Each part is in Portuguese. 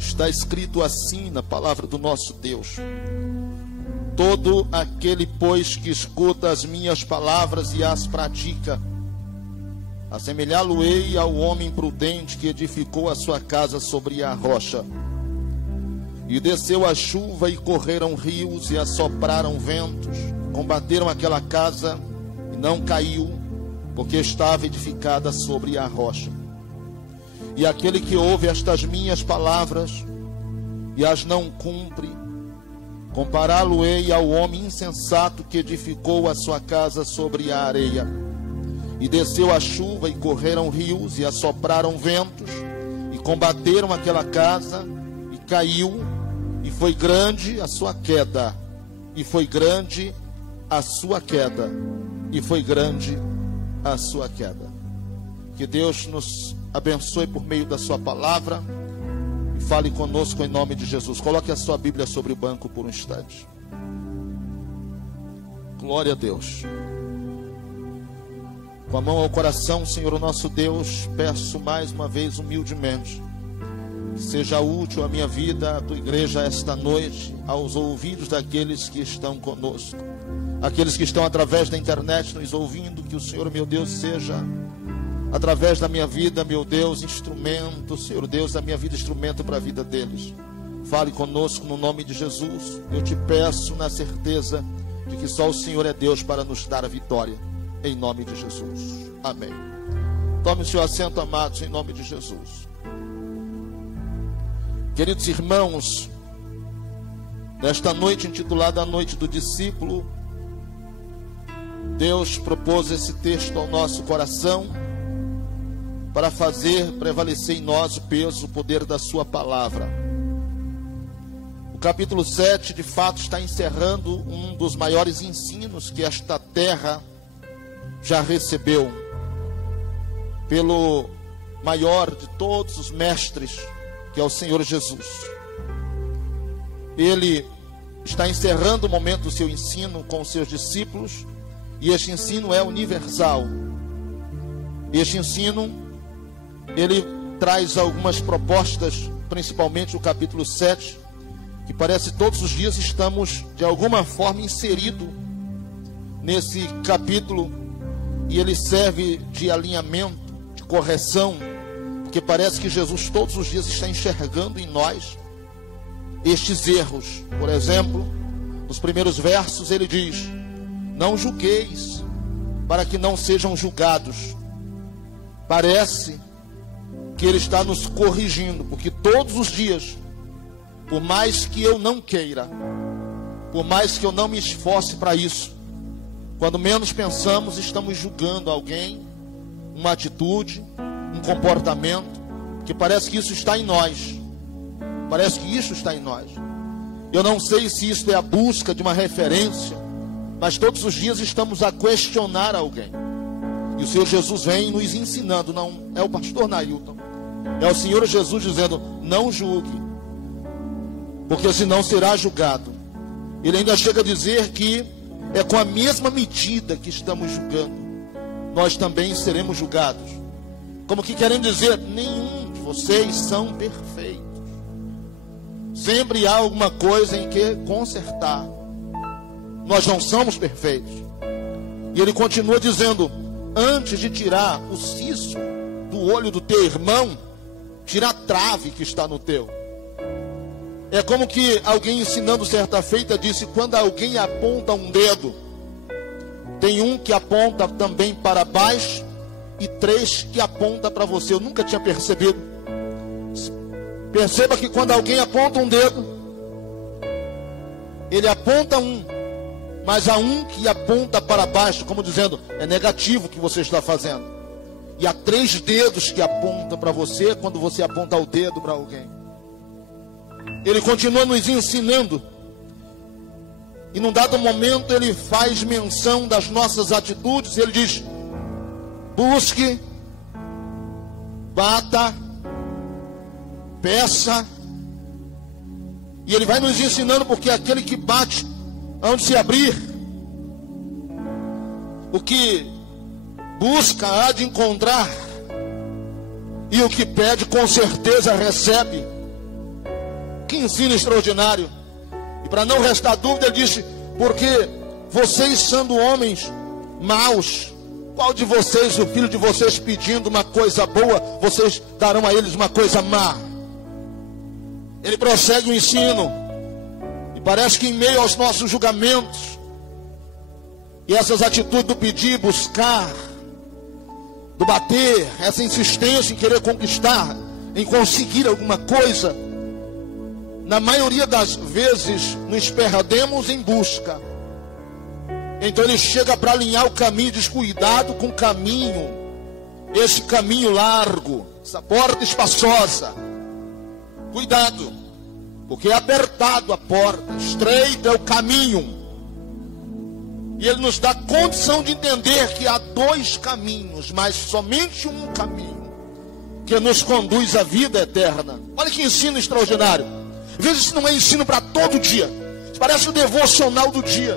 Está escrito assim na palavra do nosso Deus: todo aquele, pois, que escuta as minhas palavras e as pratica, assemelhá-lo-ei ao homem prudente que edificou a sua casa sobre a rocha. E desceu a chuva, e correram rios, e assopraram ventos, combateram aquela casa, e não caiu, porque estava edificada sobre a rocha. E aquele que ouve estas minhas palavras e as não cumpre, compará-lo-ei ao homem insensato que edificou a sua casa sobre a areia. E desceu a chuva, e correram rios, e assopraram ventos, e combateram aquela casa, e caiu, e foi grande a sua queda, e foi grande a sua queda, e foi grande a sua queda. Que Deus nos abençoe por meio da sua palavra, e fale conosco em nome de Jesus. Coloque a sua Bíblia sobre o banco por um instante. Glória a Deus. Com a mão ao coração, Senhor, o nosso Deus, peço mais uma vez humildemente que seja útil a minha vida, a tua igreja esta noite, aos ouvidos daqueles que estão conosco, aqueles que estão através da internet nos ouvindo. Que o Senhor, meu Deus, seja através da minha vida, meu Deus, instrumento, Senhor Deus, da minha vida, instrumento para a vida deles. Fale conosco no nome de Jesus. Eu te peço na certeza de que só o Senhor é Deus para nos dar a vitória, em nome de Jesus. Amém. Tome o seu assento, amados, em nome de Jesus. Queridos irmãos, nesta noite intitulada a Noite do Discípulo, Deus propôs esse texto ao nosso coração para fazer prevalecer em nós o peso, o poder da sua palavra. O capítulo 7, de fato, está encerrando um dos maiores ensinos que esta terra já recebeu, pelo maior de todos os mestres, que é o Senhor Jesus. Ele está encerrando o momento do seu ensino com os seus discípulos, e este ensino é universal. Este ensino, ele traz algumas propostas, principalmente o capítulo 7, que parece que todos os dias estamos de alguma forma inseridos nesse capítulo, e ele serve de alinhamento, de correção, porque parece que Jesus todos os dias está enxergando em nós estes erros. Por exemplo, nos primeiros versos ele diz: não julgueis, para que não sejam julgados. Parece que ele está nos corrigindo, porque todos os dias, por mais que eu não queira, por mais que eu não me esforce para isso, quando menos pensamos, estamos julgando alguém, uma atitude, um comportamento, que parece que isso está em nós. Parece que isso está em nós. Eu não sei se isso é a busca de uma referência, mas todos os dias estamos a questionar alguém. E o Senhor Jesus vem nos ensinando. Não é o pastor Nailton, é o Senhor Jesus dizendo: não julgue, porque senão será julgado. Ele ainda chega a dizer que é com a mesma medida que estamos julgando, nós também seremos julgados. Como que querendo dizer, nenhum de vocês são perfeitos. Sempre há alguma coisa em que consertar. Nós não somos perfeitos. E ele continua dizendo: antes de tirar o cisto do olho do teu irmão, tira a trave que está no teu. É como que alguém ensinando certa feita disse: quando alguém aponta um dedo, tem um que aponta também para baixo e 3 que aponta para você. Eu nunca tinha percebido. Perceba que quando alguém aponta um dedo, ele aponta um, mas há um que aponta para baixo, como dizendo, é negativo o que você está fazendo. E há 3 dedos que apontam para você quando você aponta o dedo para alguém. Ele continua nos ensinando. E num dado momento ele faz menção das nossas atitudes. Ele diz: busque, bata, peça. E ele vai nos ensinando, porque aquele que bate, onde se abrir, o que busca há de encontrar, e o que pede com certeza recebe. Que ensino extraordinário. E para não restar dúvida, ele disse: porque vocês, sendo homens maus, qual de vocês, o filho de vocês pedindo uma coisa boa, vocês darão a eles uma coisa má? Ele prossegue o ensino. E parece que em meio aos nossos julgamentos e essas atitudes do pedir, buscar, do bater, essa insistência em querer conquistar, em conseguir alguma coisa, na maioria das vezes nos perdemos em busca. Então ele chega para alinhar o caminho, diz: cuidado com o caminho, esse caminho largo, essa porta espaçosa. Cuidado, porque é apertado a porta, estreito é o caminho. E ele nos dá condição de entender que há dois caminhos, mas somente um caminho que nos conduz à vida eterna. Olha que ensino extraordinário. Às vezes isso não é ensino para todo dia. Isso parece o devocional do dia.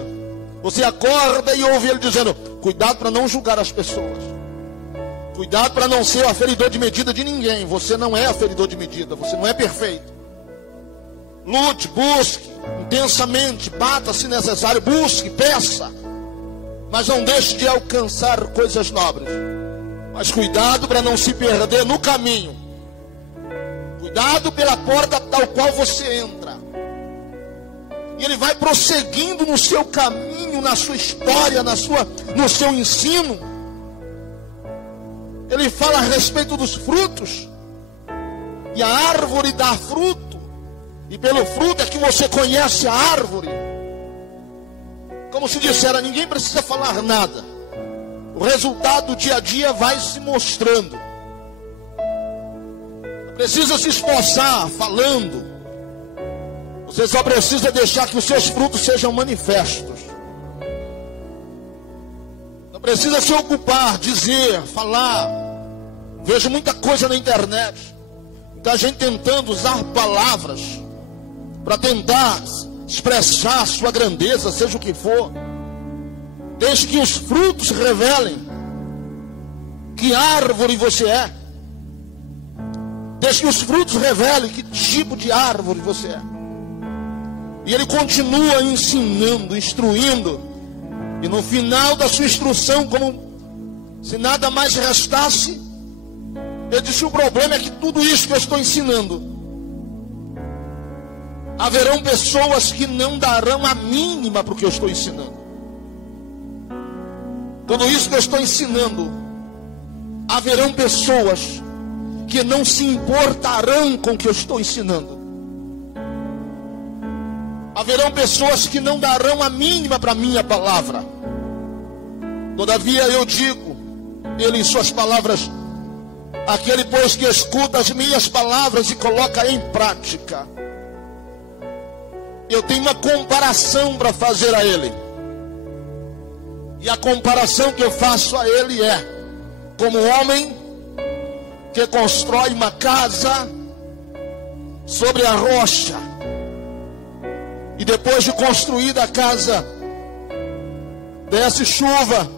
Você acorda e ouve ele dizendo: cuidado para não julgar as pessoas. Cuidado para não ser o aferidor de medida de ninguém. Você não é aferidor de medida, você não é perfeito. Lute, busque intensamente, bata se necessário, busque, peça. Mas não deixe de alcançar coisas nobres. Mas cuidado para não se perder no caminho. Cuidado pela porta tal qual você entra. E ele vai prosseguindo no seu caminho, na sua história, no seu ensino. Ele fala a respeito dos frutos. E a árvore dá fruto. E pelo fruto é que você conhece a árvore. Como se dissera, ninguém precisa falar nada. O resultado do dia a dia vai se mostrando. Não precisa se esforçar falando. Você só precisa deixar que os seus frutos sejam manifestos. Não precisa se ocupar, dizer, falar. Vejo muita coisa na internet. Muita gente tentando usar palavras para tentar expressar sua grandeza, seja o que for. Deixe que os frutos revelem que árvore você é. Deixe que os frutos revelem que tipo de árvore você é. E ele continua ensinando, instruindo. E no final da sua instrução, como se nada mais restasse, ele disse: o problema é que tudo isso que eu estou ensinando, haverão pessoas que não darão a mínima para o que eu estou ensinando. Tudo isso que eu estou ensinando, haverão pessoas que não se importarão com o que eu estou ensinando. Haverão pessoas que não darão a mínima para a minha palavra. Todavia eu digo, ele em suas palavras: aquele pois que escuta as minhas palavras e coloca em prática. Eu tenho uma comparação para fazer a ele. E a comparação que eu faço a ele é como um homem que constrói uma casa sobre a rocha. E depois de construída a casa, desce chuva,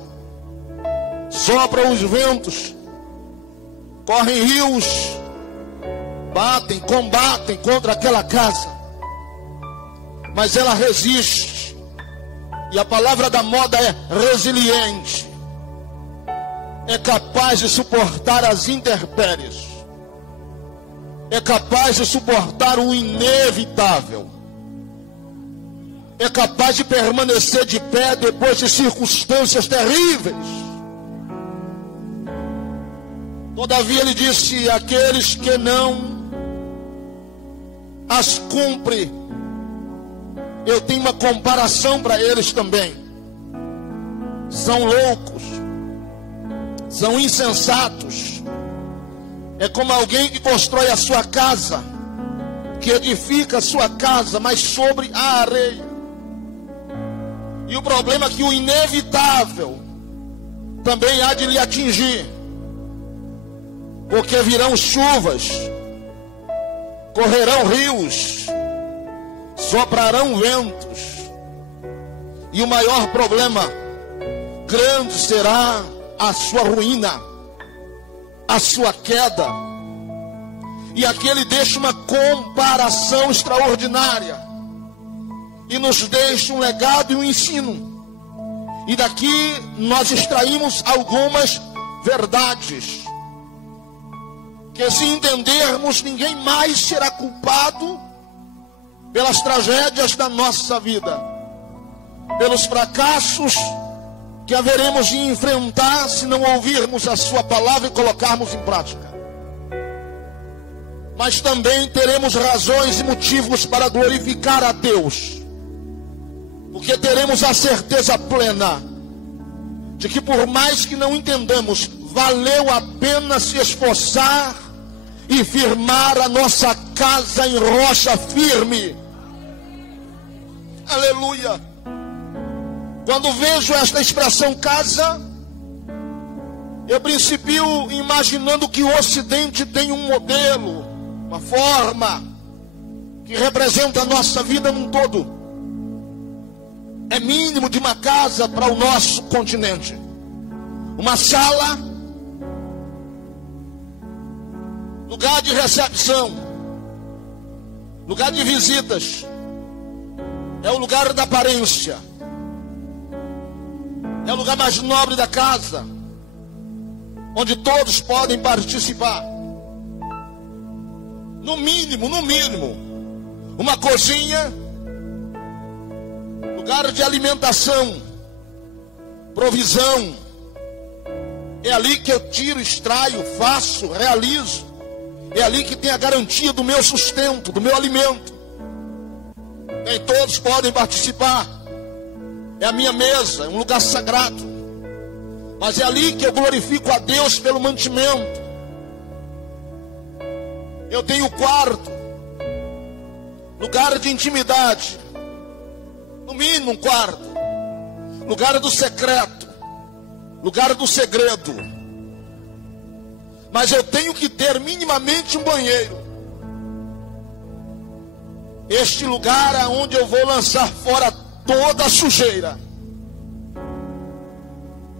sopram os ventos, correm rios, combatem contra aquela casa. Mas ela resiste. E a palavra da moda é resiliente. É capaz de suportar as intempéries. É capaz de suportar o inevitável. É capaz de permanecer de pé depois de circunstâncias terríveis. Todavia ele disse: aqueles que não as cumprem, eu tenho uma comparação para eles também. São loucos, são insensatos. É como alguém que constrói a sua casa, que edifica a sua casa, mas sobre a areia. E o problema é que o inevitável também há de lhe atingir, porque virão chuvas, correrão rios, soprarão ventos, e o maior problema, grande será a sua ruína, a sua queda. E aqui ele deixa uma comparação extraordinária. E nos deixa um legado e um ensino. E daqui nós extraímos algumas verdades. Que se entendermos, ninguém mais será culpado pelas tragédias da nossa vida, pelos fracassos que haveremos de enfrentar se não ouvirmos a sua palavra e colocarmos em prática. Mas também teremos razões e motivos para glorificar a Deus, porque teremos a certeza plena de que, por mais que não entendamos, valeu a pena se esforçar e firmar a nossa casa em rocha firme. Aleluia! Quando vejo esta expressão casa, eu principio imaginando que o Ocidente tem um modelo, uma forma que representa a nossa vida num todo. É mínimo de uma casa para o nosso continente. Uma sala, lugar de recepção, lugar de visitas, é o lugar da aparência, é o lugar mais nobre da casa, onde todos podem participar. No mínimo, uma cozinha, lugar de alimentação, provisão. É ali que eu tiro, extraio, faço, realizo. É ali que tem a garantia do meu sustento, do meu alimento. Nem todos podem participar. É a minha mesa, é um lugar sagrado. Mas é ali que eu glorifico a Deus pelo mantimento. Eu tenho quarto, lugar de intimidade. No mínimo um quarto. Lugar do secreto, lugar do segredo. Mas eu tenho que ter minimamente um banheiro. Este lugar é onde eu vou lançar fora toda a sujeira.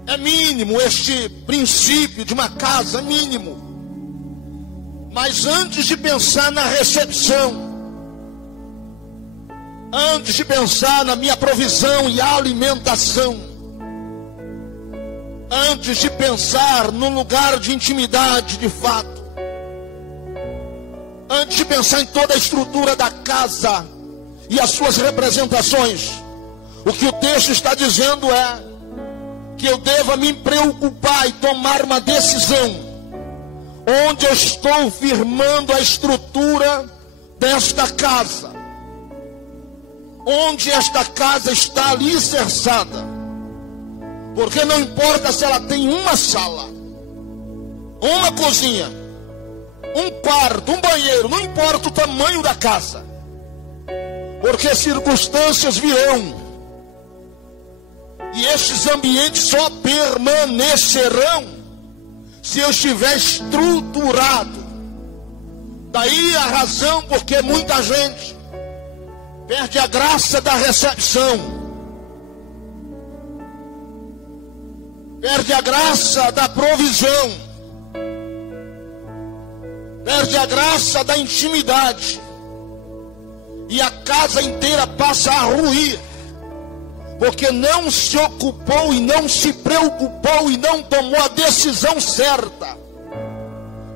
É mínimo este princípio de uma casa, mínimo. Mas antes de pensar na recepção, antes de pensar na minha provisão e alimentação, antes de pensar no lugar de intimidade de fato, antes de pensar em toda a estrutura da casa e as suas representações, o que o texto está dizendo é que eu deva me preocupar e tomar uma decisão, onde eu estou firmando a estrutura desta casa, onde esta casa está alicerçada. Porque não importa se ela tem uma sala, uma cozinha, um quarto, um banheiro, não importa o tamanho da casa, porque circunstâncias virão, e estes ambientes só permanecerão se eu estiver estruturado. Daí a razão porque muita gente perde a graça da recepção, perde a graça da provisão, perde a graça da intimidade, e a casa inteira passa a ruir, porque não se ocupou e não se preocupou e não tomou a decisão certa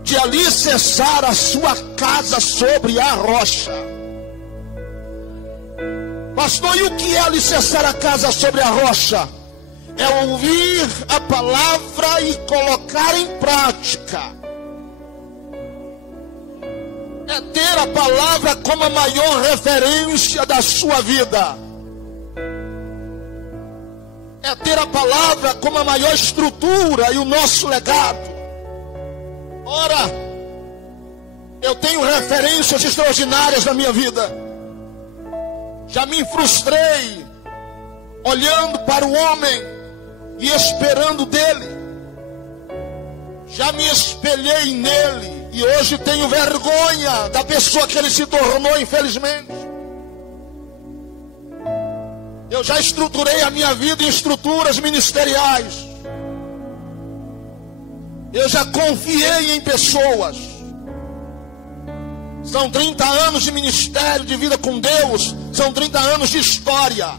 de alicerçar a sua casa sobre a rocha. Pastor, e o que é alicerçar a casa sobre a rocha? É ouvir a palavra e colocar em prática. É ter a palavra como a maior referência da sua vida. É ter a palavra como a maior estrutura e o nosso legado. Ora, eu tenho referências extraordinárias na minha vida. Já me frustrei olhando para o homem e esperando dele. Já me espelhei nele e hoje tenho vergonha da pessoa que ele se tornou, infelizmente. Eu já estruturei a minha vida em estruturas ministeriais. Eu já confiei em pessoas. São 30 anos de ministério, de vida com Deus. São 30 anos de história,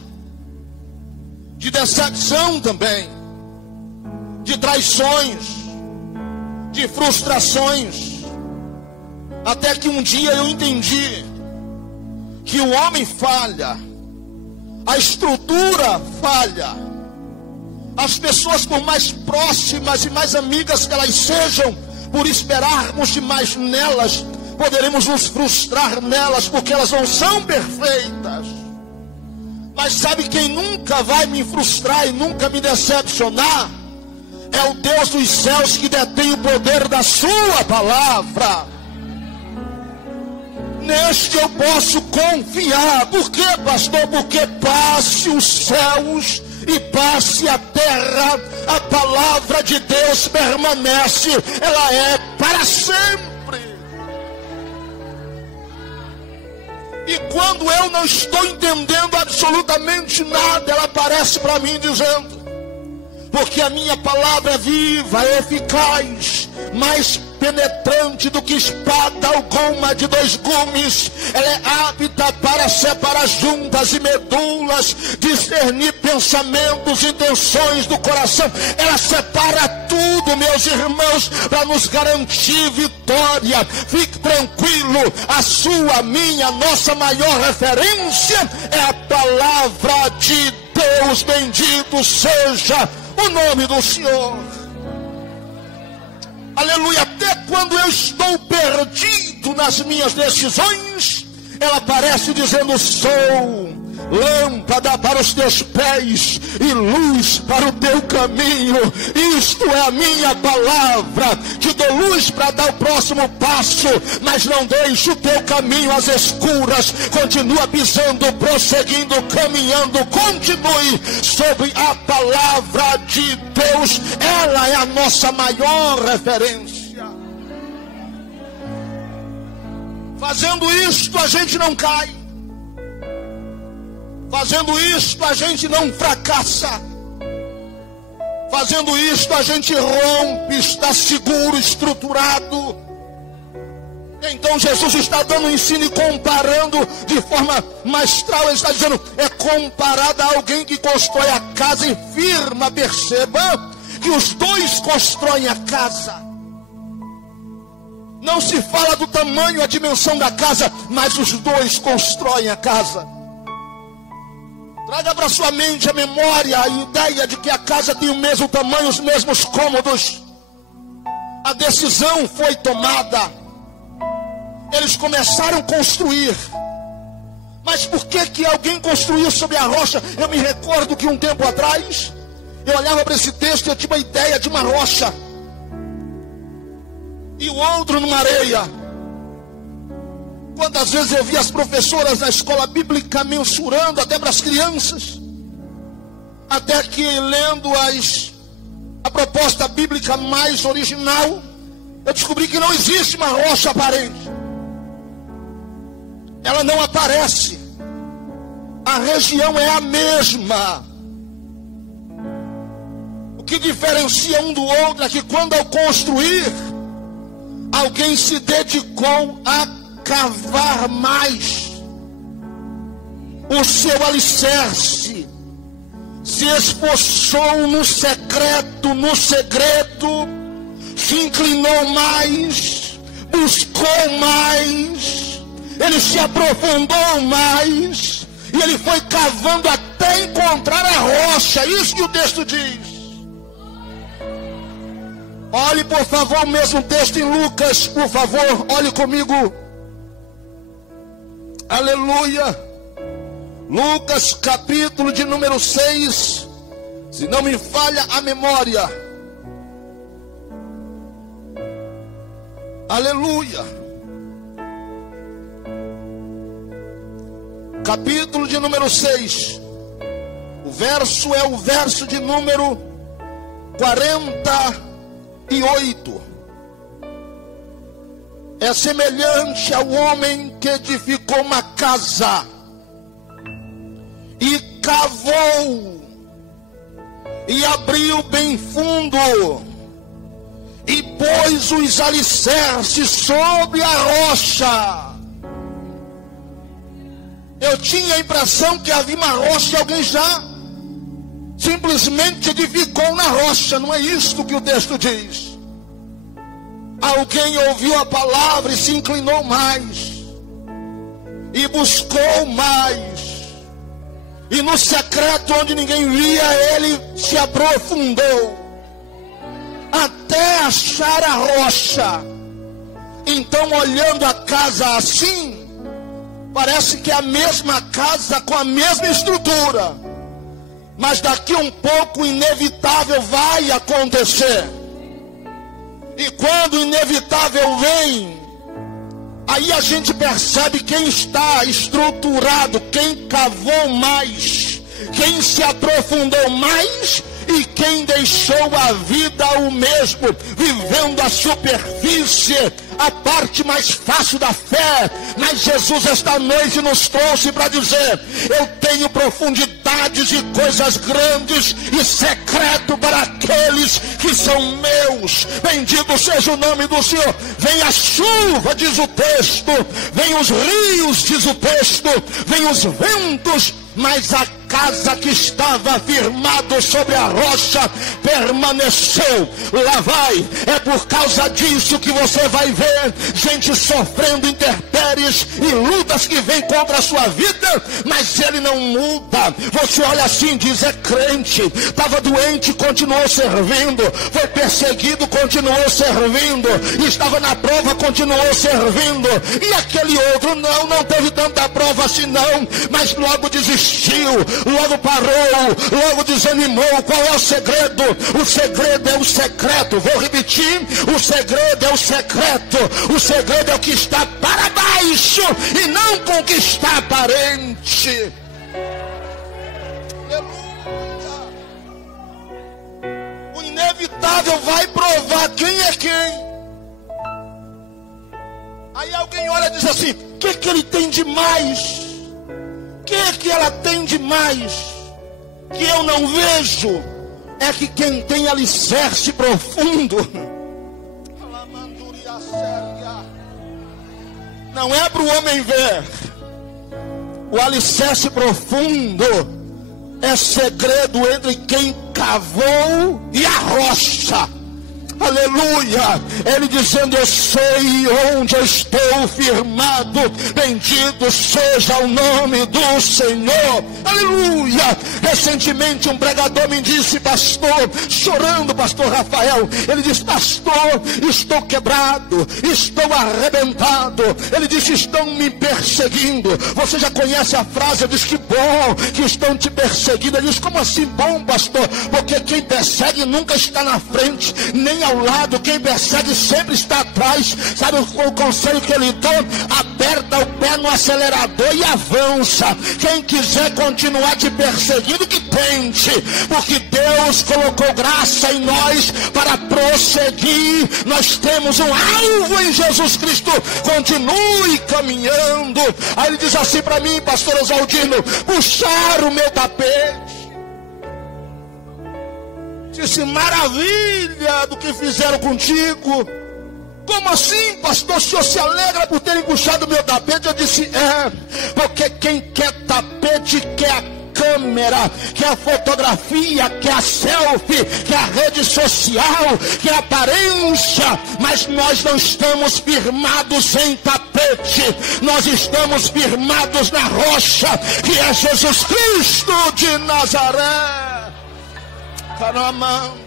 de decepção também, de traições, de frustrações. Até que um dia eu entendi que o homem falha, a estrutura falha. As pessoas, por mais próximas e mais amigas que elas sejam, por esperarmos demais nelas, poderemos nos frustrar nelas, porque elas não são perfeitas. Mas sabe quem nunca vai me frustrar e nunca me decepcionar? É o Deus dos céus, que detém o poder da sua palavra. Neste eu posso confiar. Por quê, pastor? Porque passe os céus e passe a terra, a palavra de Deus permanece. Ela é para sempre. E quando eu não estou entendendo absolutamente nada, ela aparece para mim dizendo: porque a minha palavra é viva, é eficaz, mais penetrante do que espada alguma de 2 gumes. Ela é apta para separar juntas e medulas, discernir pensamentos e intenções do coração. Ela separa tudo, meus irmãos, para nos garantir vitória. Fique tranquilo, a sua, minha, nossa maior referência é a palavra de Deus. Bendito seja o nome do Senhor. Aleluia. Até quando eu estou perdido nas minhas decisões, ela aparece dizendo: sou lâmpada para os teus pés e luz para o teu caminho. Isto é a minha palavra. Te dou luz para dar o próximo passo, mas não deixe o teu caminho às escuras. Continua pisando, prosseguindo, caminhando. Continue sobre a palavra de Deus. Ela é a nossa maior referência. Fazendo isto, a gente não cai. Fazendo isto, a gente não fracassa. Fazendo isto, a gente rompe, está seguro, estruturado. Então Jesus está dando um ensino e comparando de forma magistral. Ele está dizendo: é comparado a alguém que constrói a casa e firma. Perceba que os dois constroem a casa. Não se fala do tamanho, a dimensão da casa, mas os dois constroem a casa. Traga para sua mente a memória, a ideia de que a casa tem o mesmo tamanho, os mesmos cômodos. A decisão foi tomada. Eles começaram a construir. Mas por que alguém construiu sobre a rocha? Eu me recordo que um tempo atrás, eu olhava para esse texto e eu tinha uma ideia de uma rocha. E o outro numa areia. Quantas vezes eu vi as professoras na escola bíblica mensurando até para as crianças, até que lendo a proposta bíblica mais original, eu descobri que não existe uma rocha aparente. Ela não aparece. A região é a mesma. O que diferencia um do outro é que quando ao construir, alguém se dedicou a cavar mais o seu alicerce, se esforçou no secreto, no segredo, se inclinou mais, buscou mais, ele se aprofundou mais, e ele foi cavando até encontrar a rocha. Isso que o texto diz. Olhe, por favor, o mesmo texto em Lucas, por favor, olhe comigo. Aleluia. Lucas, capítulo de número 6. Se não me falha a memória. Aleluia. Capítulo de número 6. O verso é o verso de número 48. É semelhante ao homem que edificou uma casa e cavou e abriu bem fundo e pôs os alicerces sobre a rocha. Eu tinha a impressão que havia uma rocha e alguém já simplesmente edificou na rocha. Não é isto que o texto diz. Alguém ouviu a palavra e se inclinou mais, e buscou mais, e no secreto onde ninguém via, ele se aprofundou até achar a rocha. Então, olhando a casa assim, parece que é a mesma casa com a mesma estrutura, mas daqui um pouco o inevitável vai acontecer. E quando o inevitável vem, aí a gente percebe quem está estruturado, quem cavou mais, quem se aprofundou mais e quem deixou a vida o mesmo, vivendo a superfície, a parte mais fácil da fé. Mas Jesus esta noite nos trouxe para dizer: eu tenho profundidades e coisas grandes e secreto para aqueles que são meus. Bendito seja o nome do Senhor. Vem a chuva, diz o texto, vem os rios, diz o texto, vem os ventos, mas a casa que estava firmado sobre a rocha permaneceu. Lá vai, é por causa disso que você vai ver gente sofrendo intempéries e lutas que vêm contra a sua vida, mas ele não muda. Você olha assim e diz: é crente, estava doente, continuou servindo, foi perseguido, continuou servindo, estava na prova, continuou servindo. E aquele outro não teve tanta prova assim não, mas logo desistiu, logo parou, logo desanimou. Qual é o segredo? O segredo é o secreto. Vou repetir: o segredo é o secreto. O segredo é o que está para baixo e não com o que está aparente. Aleluia. O inevitável vai provar quem é quem. Aí alguém olha e diz assim: o que ele tem de mais? O que ela tem de mais que eu não vejo? É que quem tem alicerce profundo, não é para o homem ver. O alicerce profundo é segredo entre quem cavou e a rocha. Aleluia. Ele dizendo: eu sei onde eu estou firmado. Bendito seja o nome do Senhor. Aleluia. Recentemente um pregador me disse: pastor, chorando, pastor Rafael, ele disse: pastor, estou quebrado, estou arrebentado. Ele disse: estão me perseguindo. Você já conhece a frase? Eu disse: que bom que estão te perseguindo. Ele disse: como assim bom, pastor? Porque quem persegue nunca está na frente, nem ao lado. Quem persegue sempre está atrás. Sabe o conselho que ele deu? Aperta o pé no acelerador e avança. Quem quiser continuar te perseguindo, que tente, porque Deus colocou graça em nós para prosseguir. Nós temos um alvo em Jesus Cristo. Continue caminhando. Aí ele diz assim para mim: pastor Oswaldino, puxar o meu tapete. Disse: maravilha do que fizeram contigo. Como assim, pastor? O senhor se alegra por terem puxado o meu tapete? Eu disse: é, porque quem quer tapete quer a câmera, quer a fotografia, quer a selfie, quer a rede social, quer a aparência. Mas nós não estamos firmados em tapete, nós estamos firmados na rocha, que é Jesus Cristo de Nazaré. Aleluia.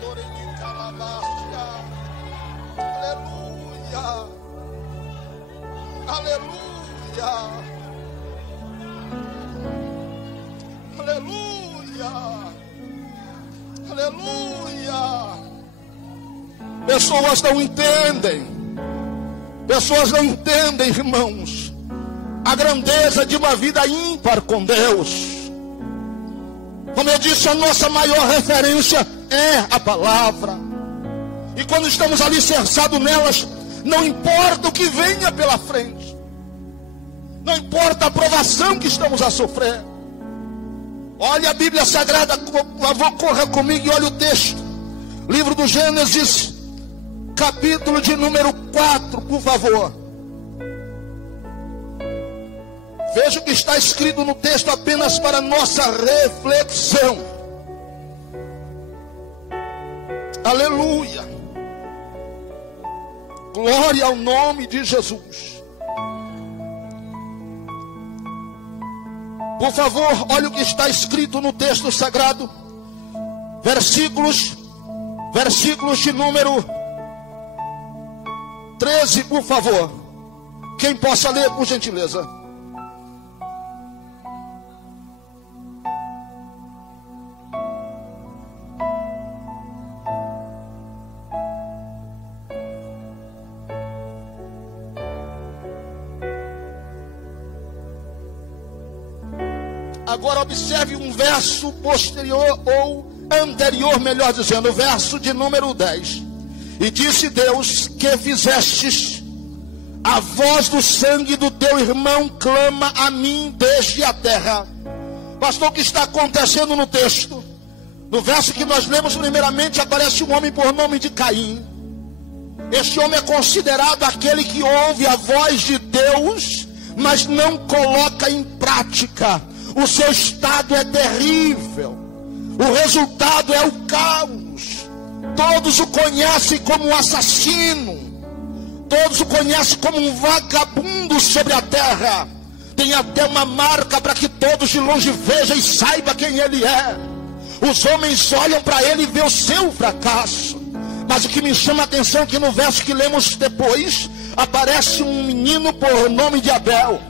Aleluia. Aleluia. Aleluia. Pessoas não entendem. Pessoas não entendem, irmãos, a grandeza de uma vida ímpar com Deus. Como eu disse, a nossa maior referência é a palavra. E quando estamos alicerçados nelas, não importa o que venha pela frente, não importa a provação que estamos a sofrer. Olha a Bíblia Sagrada, por favor, corra comigo e olha o texto. Livro do Gênesis, capítulo de número 4, por favor. Veja o que está escrito no texto apenas para nossa reflexão. Aleluia. Glória ao nome de Jesus. Por favor, olha o que está escrito no texto sagrado. Versículos de número 13, por favor. Quem possa ler, por gentileza. Agora observe um verso posterior, ou anterior, melhor dizendo, o verso de número 10. E disse Deus: que fizestes? A voz do sangue do teu irmão clama a mim desde a terra. Pastor, o que está acontecendo no texto? No verso que nós lemos primeiramente, aparece um homem por nome de Caim. Este homem é considerado aquele que ouve a voz de Deus, mas não coloca em prática. O seu estado é terrível. O resultado é o caos. Todos o conhecem como um assassino. Todos o conhecem como um vagabundo sobre a terra. Tem até uma marca para que todos de longe vejam e saibam quem ele é. Os homens olham para ele e vê o seu fracasso. Mas o que me chama a atenção é que no verso que lemos depois, aparece um menino por nome de Abel.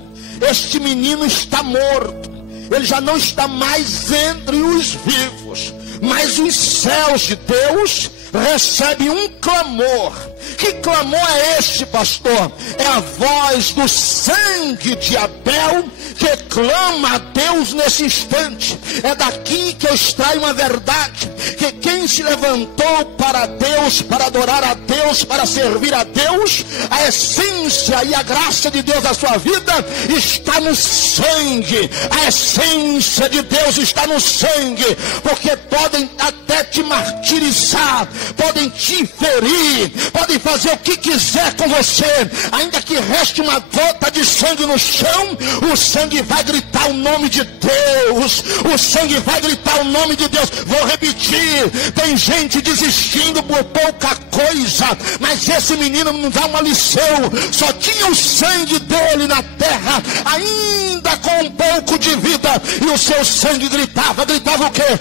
Este menino está morto. Ele já não está mais entre os vivos, mas os céus de Deus recebem um clamor. Que clamor é este, pastor? É a voz do sangue de Abel que clama a Deus nesse instante. É daqui que eu extraio uma verdade: que quem se levantou para Deus, para adorar a Deus, para servir a Deus, a essência e a graça de Deus na sua vida está no sangue. A essência de Deus está no sangue, porque podem até te martirizar, podem te ferir, podem fazer o que quiser com você, ainda que reste uma gota de sangue no chão, o sangue vai gritar o nome de Deus. O sangue vai gritar o nome de Deus. Vou repetir: tem gente desistindo por pouca coisa, mas esse menino não dá uma lição. Só tinha o sangue dele na terra, ainda com um pouco de vida, e o seu sangue gritava o quê?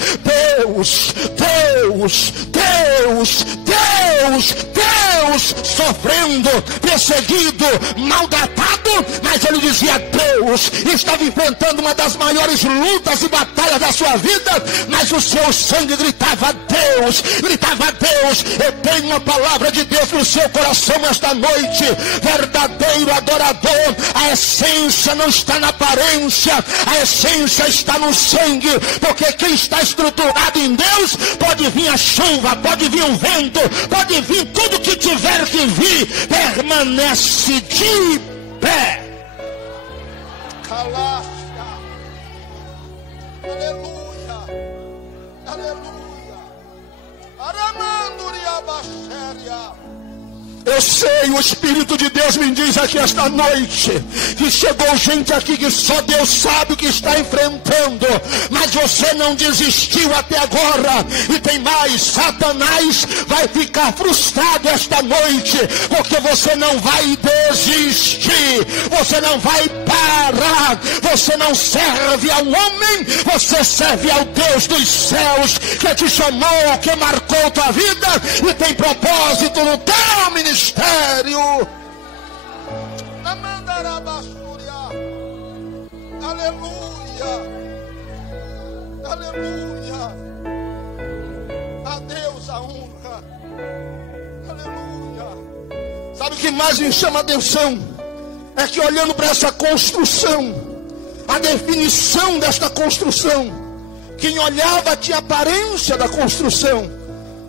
Deus, Deus, Deus, Deus, Deus. Sofrendo, perseguido, maltratado, mas ele dizia Deus. Estava enfrentando uma das maiores lutas e batalhas da sua vida, mas o seu sangue gritava Deus, gritava Deus. Eu tenho uma palavra de Deus no seu coração esta noite. Verdadeiro adorador, a essência não está na aparência, a essência está no sangue, porque quem está estruturado em Deus, pode vir a chuva, pode vir o vento, pode vir tudo que tiver que vir, permanece de pé. Calacha. Aleluia. Aleluia. Aramanduriabaxéria. Eu sei, o Espírito de Deus me diz aqui esta noite que chegou gente aqui que só Deus sabe o que está enfrentando, mas você não desistiu até agora. E tem mais: Satanás vai ficar frustrado esta noite, porque você não vai desistir, você não vai parar. Você não serve ao homem, você serve ao Deus dos céus, que te chamou, que marcou tua vida e tem propósito no teu ministério. Aleluia. Aleluia. A Deus a honra. Aleluia. Sabe o que mais me chama a atenção? É que olhando para essa construção, a definição desta construção, quem olhava tinha aparência da construção,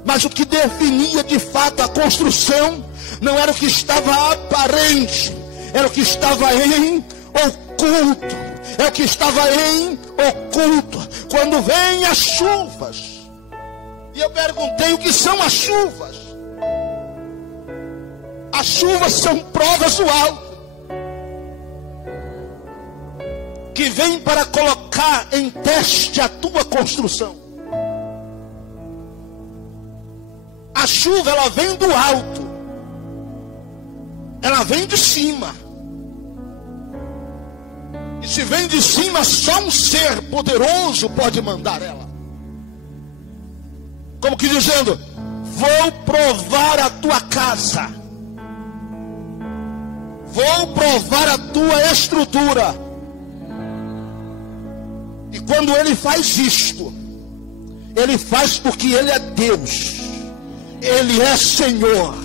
mas o que definia de fato a construção não era o que estava aparente, era o que estava em oculto. É o que estava em oculto. Quando vêm as chuvas, e eu perguntei: o que são as chuvas? As chuvas são provas do alto. que vem para colocar em teste a tua construção. A chuva, ela vem do alto. Ela vem de cima. E se vem de cima, só um ser poderoso pode mandar ela. Como que dizendo, vou provar a tua casa. Vou provar a tua estrutura. E quando ele faz isto, ele faz porque ele é Deus. Ele é Senhor.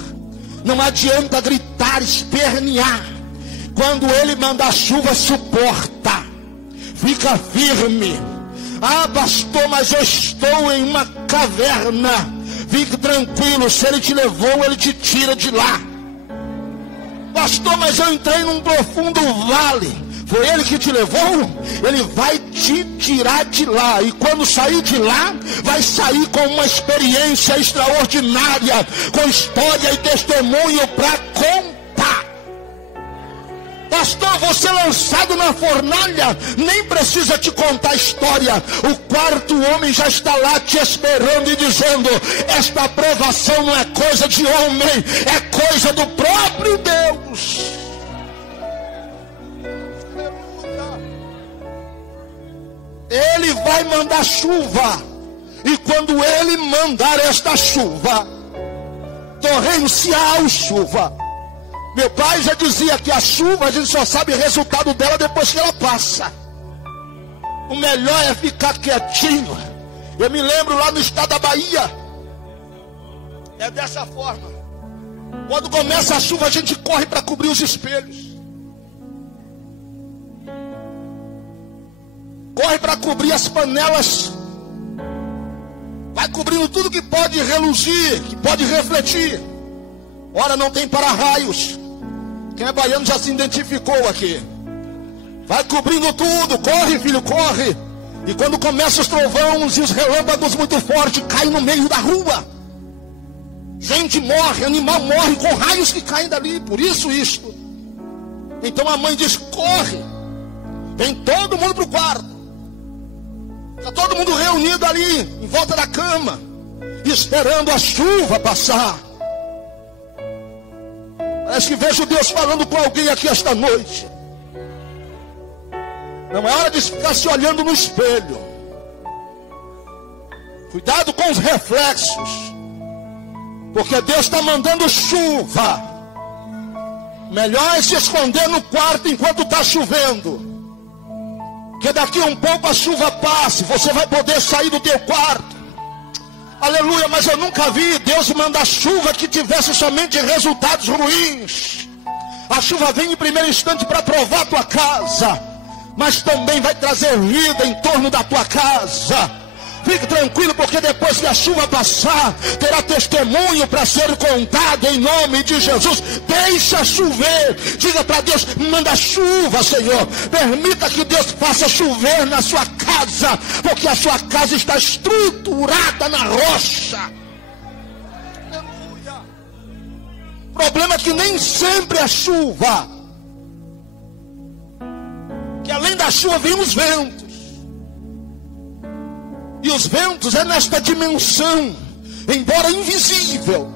Não adianta gritar, espernear. Quando ele manda a chuva, suporta. Fica firme. Ah, pastor, mas eu estou em uma caverna. Fique tranquilo, se ele te levou, ele te tira de lá. Pastor, mas eu entrei num profundo vale. Foi ele que te levou? Ele vai te tirar de lá. E quando sair de lá, vai sair com uma experiência extraordinária, com história e testemunho para contar. Pastor, você lançado na fornalha, nem precisa te contar a história. O quarto homem já está lá te esperando e dizendo, esta aprovação não é coisa de homem, é coisa do próprio Deus. Ele vai mandar chuva. E quando ele mandar esta chuva, torrencial chuva. Meu pai já dizia que a chuva, a gente só sabe o resultado dela depois que ela passa. O melhor é ficar quietinho. Eu me lembro lá no estado da Bahia. É dessa forma. Quando começa a chuva, a gente corre para cobrir os espelhos. Corre para cobrir as panelas. Vai cobrindo tudo que pode reluzir, que pode refletir. Ora, não tem para-raios. Quem é baiano já se identificou aqui. Vai cobrindo tudo. Corre, filho, corre. E quando começam os trovões e os relâmpagos muito fortes, caem no meio da rua. Gente morre, animal morre com raios que caem dali. Por isso isto. Então a mãe diz, corre. Vem todo mundo para o quarto. Está todo mundo reunido ali, em volta da cama, esperando a chuva passar. Parece que vejo Deus falando com alguém aqui esta noite. Não é hora de ficar se olhando no espelho. Cuidado com os reflexos. Porque Deus está mandando chuva. Melhor é se esconder no quarto enquanto está chovendo. Que daqui a um pouco a chuva passe, você vai poder sair do teu quarto. Aleluia, mas eu nunca vi Deus mandar chuva que tivesse somente resultados ruins. A chuva vem em primeiro instante para provar a tua casa, mas também vai trazer vida em torno da tua casa. Fique tranquilo, porque depois que a chuva passar, terá testemunho para ser contado em nome de Jesus. Deixa chover. Diga para Deus, manda chuva, Senhor. Permita que Deus faça chover na sua casa, porque a sua casa está estruturada na rocha. Aleluia. O problema é que nem sempre a chuva, que além da chuva vem os ventos. E os ventos é nesta dimensão, embora invisível,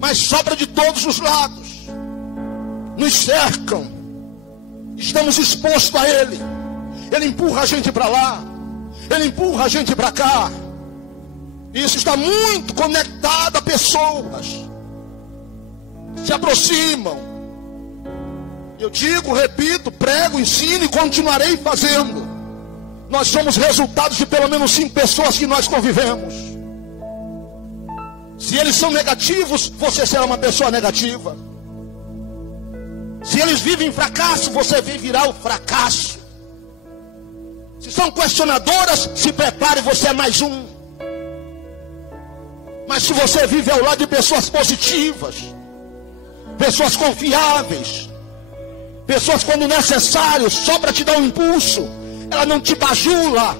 mas sopra de todos os lados, nos cercam, estamos expostos a ele. Ele empurra a gente para lá, ele empurra a gente para cá. Isso está muito conectado a pessoas, se aproximam. Eu digo, repito, prego, ensino e continuarei fazendo. Nós somos resultados de pelo menos 5 pessoas que nós convivemos. Se eles são negativos, você será uma pessoa negativa. Se eles vivem fracasso, você viverá o fracasso. Se são questionadoras, se prepare, você é mais um. Mas se você vive ao lado de pessoas positivas, pessoas confiáveis, pessoas quando necessário, só para te dar um impulso, ela não te bajula.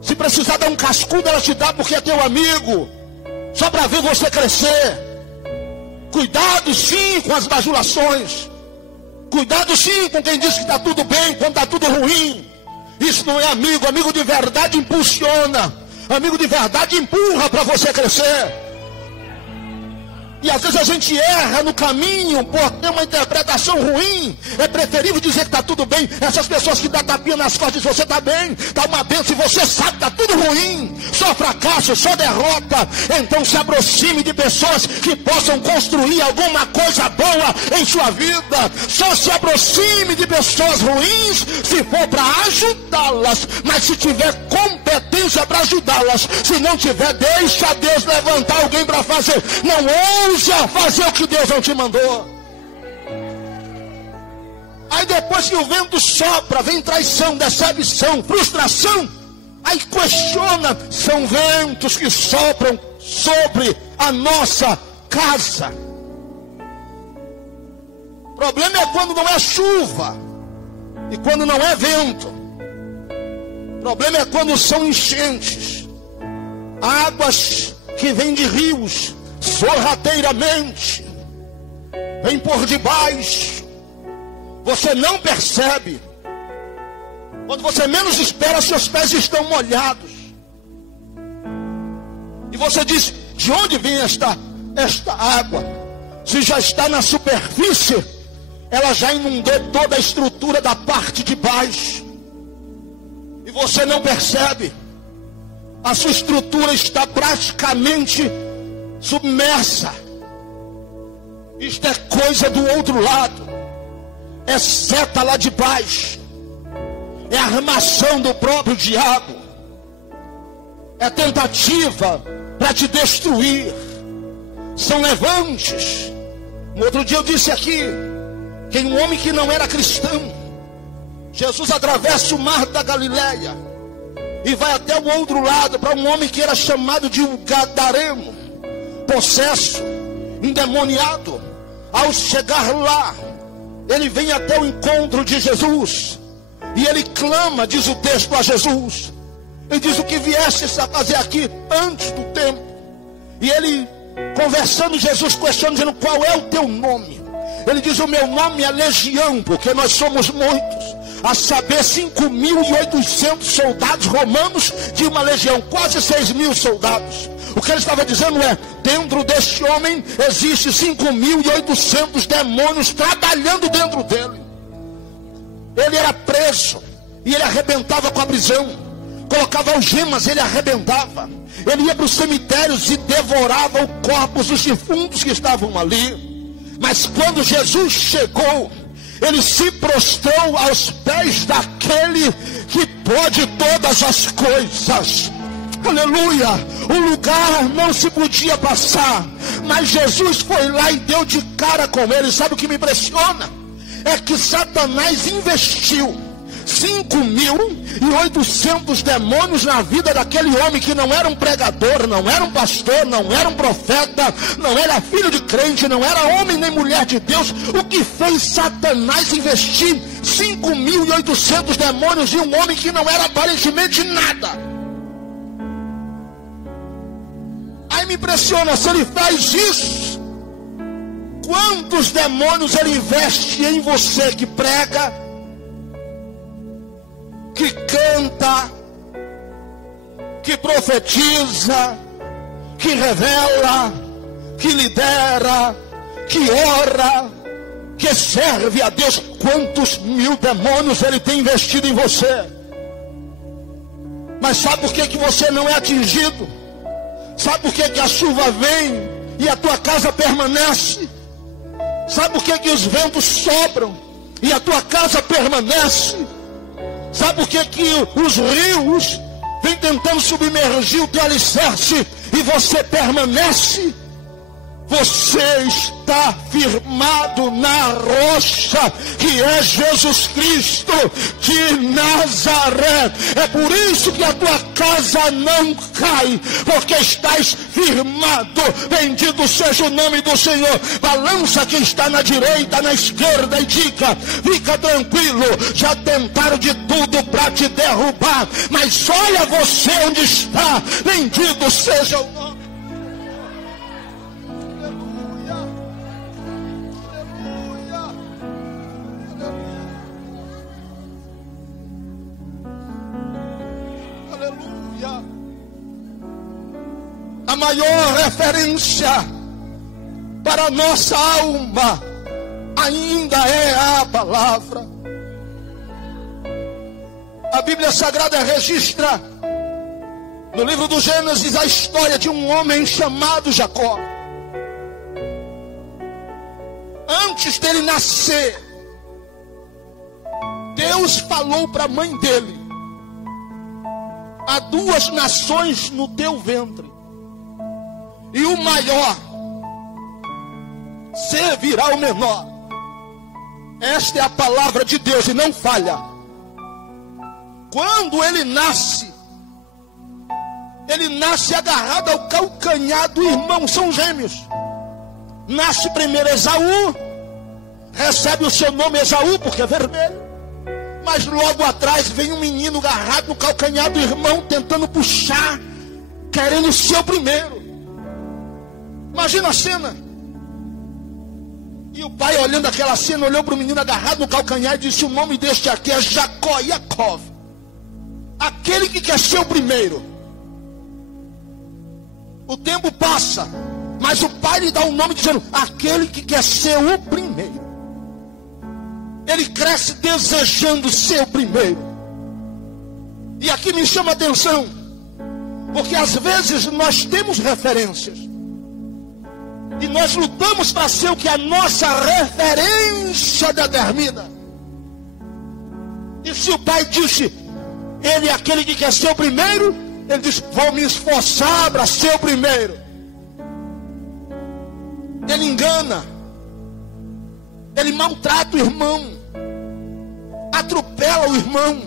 Se precisar dar um cascudo, ela te dá porque é teu amigo, só para ver você crescer. Cuidado sim com as bajulações. Cuidado sim com quem diz que está tudo bem quando está tudo ruim. Isso não é amigo. Amigo de verdade impulsiona. Amigo de verdade empurra para você crescer. E às vezes a gente erra no caminho por ter uma interpretação ruim. É preferível dizer que está tudo bem. Essas pessoas que dão tapinha nas costas dizem, você está bem, está uma bênção, e você sabe que está tudo ruim. Só fracasso, só derrota. Então se aproxime de pessoas que possam construir alguma coisa boa em sua vida. Só se aproxime de pessoas ruins se for para ajudá-las. Mas se tiver competência para ajudá-las, se não tiver, deixa Deus levantar alguém para fazer. Não ousa fazer o que Deus não te mandou. Aí depois que o vento sopra, vem traição, decepção, frustração. Aí questiona, são ventos que sopram sobre a nossa casa. O problema é quando não é chuva e quando não é vento. O problema é quando são enchentes, águas que vêm de rios, sorrateiramente, vem por debaixo. Você não percebe. Quando você menos espera, seus pés estão molhados. E você diz, de onde vem esta água? Se já está na superfície, ela já inundou toda a estrutura da parte de baixo. E você não percebe. A sua estrutura está praticamente submersa. Isto é coisa do outro lado. É seta lá de baixo. É armação do próprio diabo. É tentativa para te destruir. São levantes. No outro dia eu disse aqui que um homem que não era cristão, Jesus atravessa o mar da Galileia e vai até o outro lado para um homem que era chamado de um gadareno, possesso, endemoniado. Ao chegar lá, ele vem até o encontro de Jesus e ele clama, diz o texto, a Jesus. Ele diz, o que viestes a fazer aqui antes do tempo? E ele, conversando, Jesus questionando, dizendo, qual é o teu nome? Ele diz, o meu nome é Legião, porque nós somos muitos. A saber, 5.800 soldados romanos de uma legião, quase 6.000 soldados. O que ele estava dizendo é, dentro deste homem existe 5.800 demônios trabalhando dentro dele. Ele era preso e ele arrebentava com a prisão. Colocava algemas, ele arrebentava. Ele ia para os cemitérios e devorava os corpos dos defuntos que estavam ali. Mas quando Jesus chegou, ele se prostrou aos pés daquele que pode todas as coisas. Aleluia! O lugar não se podia passar, mas Jesus foi lá e deu de cara com ele. Sabe o que me impressiona? É que Satanás investiu 5.800 demônios na vida daquele homem que não era um pregador, não era um pastor, não era um profeta, não era filho de crente, não era homem nem mulher de Deus. O que fez Satanás investir 5.800 demônios em um homem que não era aparentemente nada? Aí me impressiona, se ele faz isso, quantos demônios ele investe em você que prega, que canta, que profetiza, que revela, que lidera, que ora, que serve a Deus? Quantos mil demônios ele tem investido em você? Mas sabe por que você não é atingido? Sabe por que a chuva vem e a tua casa permanece? Sabe por que os ventos sopram e a tua casa permanece? Sabe por que os rios vêm tentando submergir o teu alicerce e você permanece? Você está firmado na rocha que é Jesus Cristo de Nazaré. É por isso que a tua casa não cai, porque estás firmado. Bendito seja o nome do Senhor. Balança quem está na direita, na esquerda e diga, fica tranquilo, já tentaram de tudo para te derrubar, mas olha você onde está. Bendito seja o nome. maior referência para a nossa alma ainda é a palavra. A Bíblia Sagrada registra no livro do Gênesis a história de um homem chamado Jacó. Antes dele nascer, Deus falou para a mãe dele: há 2 nações no teu ventre, e o maior servirá o menor. Esta é a palavra de Deus e não falha. Quando ele nasce agarrado ao calcanhar do irmão, são gêmeos. Nasce primeiro Esaú, recebe o seu nome Esaú porque é vermelho. Mas logo atrás vem um menino agarrado no calcanhar do irmão, tentando puxar, querendo ser o primeiro. Imagina a cena. E o pai, olhando aquela cena, olhou para o menino agarrado no calcanhar e disse: o nome deste aqui é Jacó, Yaakov, aquele que quer ser o primeiro. O tempo passa, mas o pai lhe dá um nome dizendo: aquele que quer ser o primeiro. Ele cresce desejando ser o primeiro. E aqui me chama a atenção, porque às vezes nós temos referências e nós lutamos para ser o que a nossa referência determina. E se o pai disse: ele é aquele que quer ser o primeiro, ele diz: vou me esforçar para ser o primeiro. Ele engana, ele maltrata o irmão, atropela o irmão,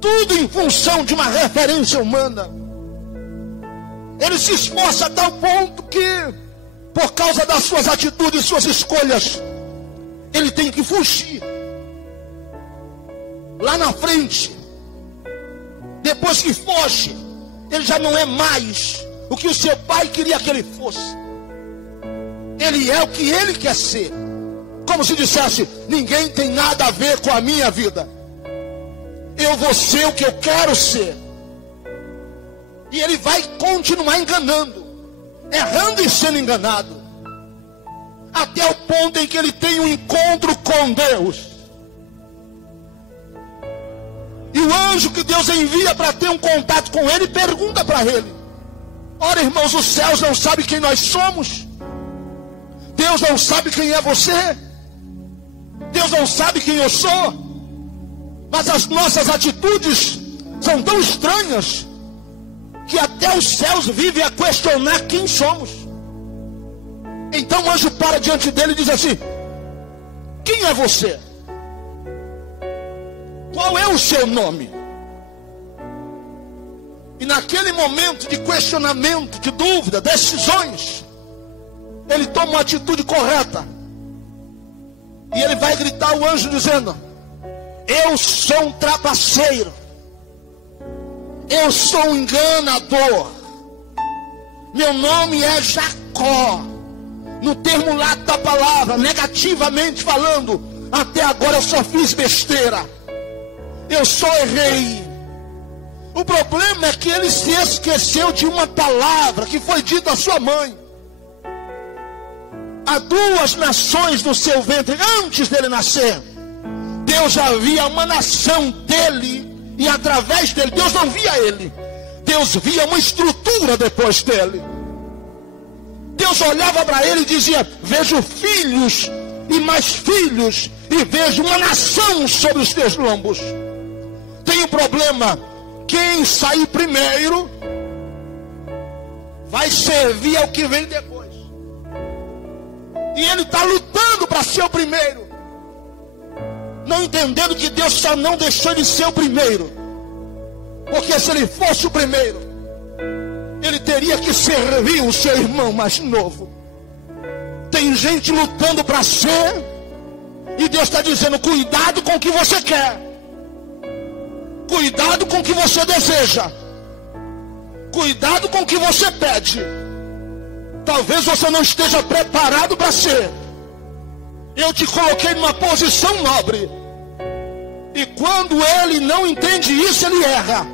tudo em função de uma referência humana. Ele se esforça a tal ponto que, por causa das suas atitudes, suas escolhas, ele tem que fugir. Lá na frente, depois que foge, ele já não é mais o que o seu pai queria que ele fosse. Ele é o que ele quer ser. Como se dissesse: ninguém tem nada a ver com a minha vida. Eu vou ser o que eu quero ser. E ele vai continuar enganando, errando e sendo enganado, até o ponto em que ele tem um encontro com Deus. E o anjo que Deus envia para ter um contato com ele pergunta para ele: ora, irmãos, os céus não sabem quem nós somos? Deus não sabe quem é você? Deus não sabe quem eu sou? Mas as nossas atitudes são tão estranhas que até os céus vivem a questionar quem somos. Então o anjo para diante dele e diz assim: quem é você? Qual é o seu nome? E naquele momento de questionamento, de dúvida, decisões, ele toma uma atitude correta. E ele vai gritar ao anjo dizendo: eu sou um trapaceiro, eu sou um enganador, meu nome é Jacó. No termo lato da palavra, negativamente falando, até agora eu só fiz besteira, eu só errei. O problema é que ele se esqueceu de uma palavra que foi dita à sua mãe. Há 2 nações no seu ventre. Antes dele nascer, Deus já via uma nação dele, e através dele, Deus não via ele, Deus via uma estrutura depois dele. Deus olhava para ele e dizia: vejo filhos e mais filhos, e vejo uma nação sobre os teus lombos. Tem um problema: quem sair primeiro vai servir ao que vem depois. E ele está lutando para ser o primeiro, não entendendo que Deus só não deixou ele ser o primeiro, porque se ele fosse o primeiro, ele teria que servir o seu irmão mais novo. Tem gente lutando para ser, e Deus está dizendo: cuidado com o que você quer, cuidado com o que você deseja, cuidado com o que você pede. Talvez você não esteja preparado para ser. Eu te coloquei numa posição nobre, e quando ele não entende isso, ele erra.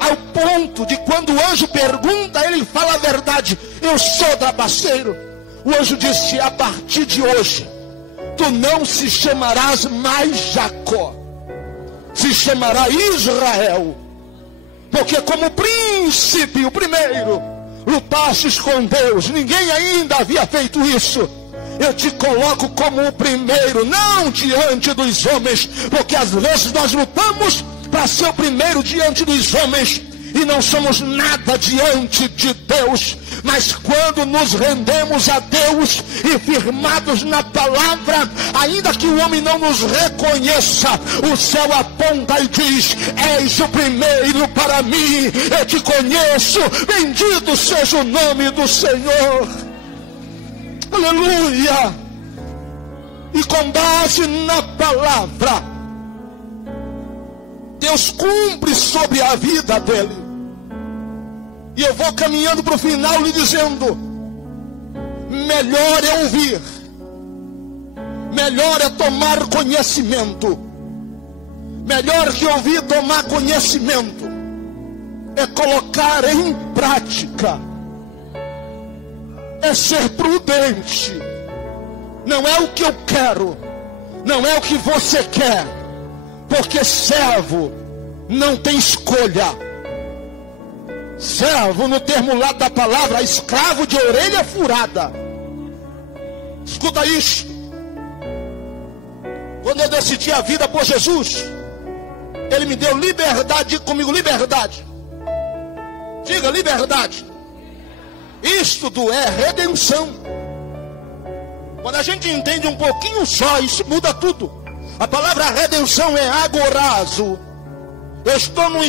ao ponto de quando o anjo pergunta, ele fala a verdade: eu sou trapaceiro. O anjo disse: a partir de hoje, tu não se chamarás mais Jacó, se chamará Israel, porque como príncipe, o primeiro, lutastes com Deus, ninguém ainda havia feito isso. Eu te coloco como o primeiro, não diante dos homens, porque às vezes nós lutamos para ser o primeiro diante dos homens e não somos nada diante de Deus. Mas quando nos rendemos a Deus e firmados na palavra, ainda que o homem não nos reconheça, o céu aponta e diz: és o primeiro para mim, eu te conheço, bendito seja o nome do Senhor. Aleluia. E com base na palavra, Deus cumpre sobre a vida dele. E eu vou caminhando para o final lhe dizendo: melhor é ouvir, melhor é tomar conhecimento. Melhor que ouvir, tomar conhecimento é colocar em prática, é ser prudente. Não é o que eu quero, não é o que você quer, porque servo não tem escolha. Servo, no termo lá da palavra, escravo de orelha furada. Escuta isso. Quando eu decidi a vida por Jesus, Ele me deu liberdade. Diga comigo: liberdade. Diga: liberdade. Isto é redenção. Quando a gente entende um pouquinho só, isso muda tudo. A palavra redenção é agorazo. Eu estou no